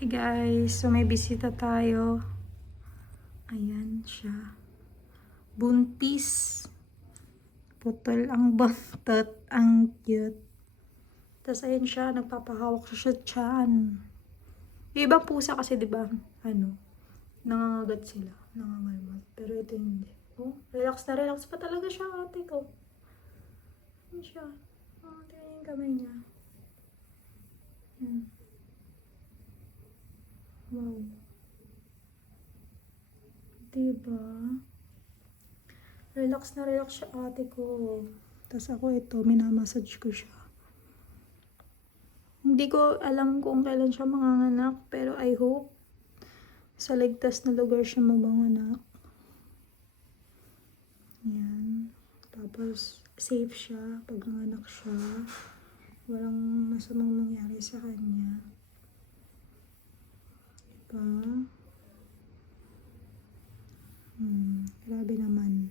Hi guys, so may bisita tayo. Ayan siya. Buntis. Putol ang buntot. Ang cute. Tapos ayan siya, nagpapahawak siya sa tiyan. Yung ibang pusa kasi diba, nangangagat sila. Nangangalmat. Pero ito hindi. Oh, relax na relax pa talaga siya, ate ko. Ayan siya. Oh, tingnan yung kamay niya. Wow. Diba? Relax na relax siya, ate ko. Tapos ako ito, minamassage ko siya. Hindi ko alam kung kailan siya manganganak, pero I hope sa ligtas na lugar siya mamanganak. Yan. Tapos, safe siya pag nanganak siya. Walang masamang mangyari sa kanya. Diba? Grabe naman.